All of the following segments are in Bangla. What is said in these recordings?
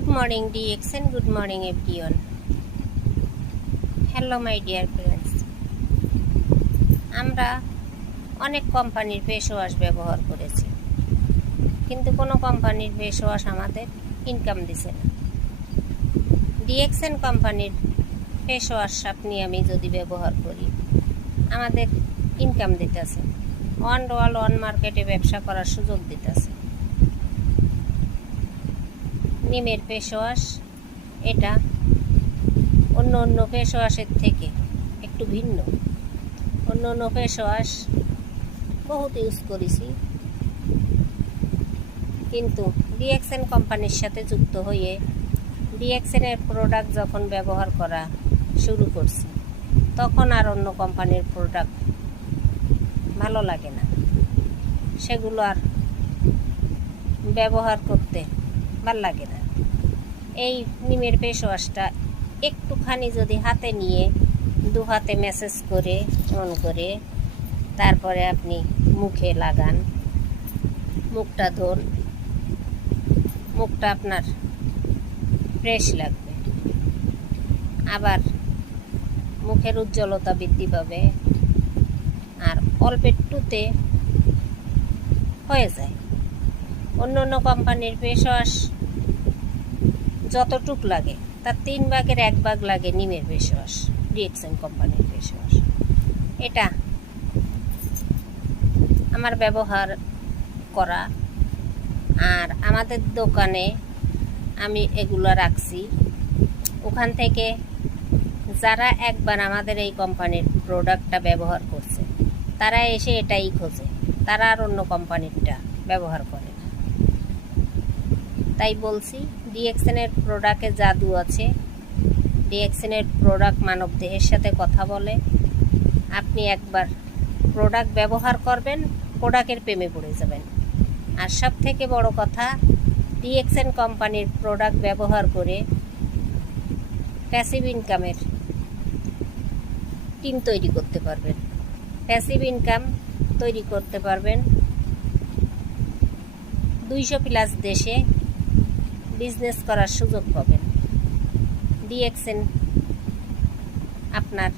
Good morning DXN, good morning everyone. Hello my dear friends. আমরা অনেক কোম্পানির ফেস ওয়াশ ব্যবহার করেছি, কিন্তু কোনো কোম্পানির ফেস ওয়াশ আমাদের ইনকাম দিছে না। DXN কোম্পানির ফেস ওয়াশ আপনি আমি যদি ব্যবহার করি, আমাদের ইনকাম দিতেছে, ওয়ান মার্কেটে ব্যবসা করার সুযোগ দিতেছে। নিমের ফেস ওয়াশ এটা অন্য ফেস ওয়াশের থেকে একটু ভিন্ন। অন্য ফেস ওয়াশ বহুত ইউজ করেছি, কিন্তু DXN কোম্পানির সাথে যুক্ত হয়ে DXN-এর প্রোডাক্ট যখন ব্যবহার করা শুরু করছি, তখন আর অন্য কোম্পানির প্রোডাক্ট ভালো লাগে না, সেগুলো আর ব্যবহার করতে ভালো লাগে না। এই নিমের ফেস ওয়াশটা একটুখানি যদি হাতে নিয়ে দু হাতে ম্যাসেজ করে অন করে তারপরে আপনি মুখে লাগান, মুখটা ধোন, মুখটা আপনার ফ্রেশ লাগবে, আবার মুখের উজ্জ্বলতা বৃদ্ধি পাবে, আর অল্প একটুতে হয়ে যায়। অন্য কোম্পানির ফেস ওয়াশ যতটুক লাগে তার 3 ভাগের 1 ভাগ লাগে নিমের ফেস ওয়াশ, DXN কোম্পানির ফেস ওয়াশ। এটা আমার ব্যবহার করা, আর আমাদের দোকানে আমি এগুলো রাখছি। ওখান থেকে যারা একবার আমাদের এই কোম্পানির প্রোডাক্টটা ব্যবহার করছে, তারা এসে এটাই খোঁজে, তারা আর অন্য কোম্পানিরটা ব্যবহার করে না। তাই বলছি, DXN-এর প্রোডাক্টে জাদু আছে। DXN-এর প্রোডাক্ট মানব দেহের সাথে কথা বলে। আপনি একবার প্রোডাক্ট ব্যবহার করবেন, প্রোডাক্টের প্রেমে পড়ে যাবেন। আর সব থেকে বড় কথা, DXN কোম্পানির প্রোডাক্ট ব্যবহার করে প্যাসিভ ইনকামের টিম তৈরি করতে পারবেন। প্যাসিভ ইনকাম তৈরি করতে পারবেন। 200+ দেশে বিজনেস করার সুযোগ পাবেন। DXN আপনার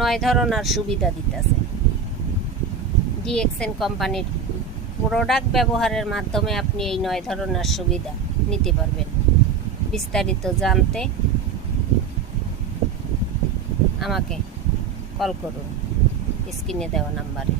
9 ধরনের সুবিধা দিতেছে। DXN কোম্পানির প্রোডাক্ট ব্যবহারের মাধ্যমে আপনি এই 9 ধরনের সুবিধা নিতে পারবেন। বিস্তারিত জানতে আমাকে কল করুন স্ক্রিনে দেওয়া নাম্বারে।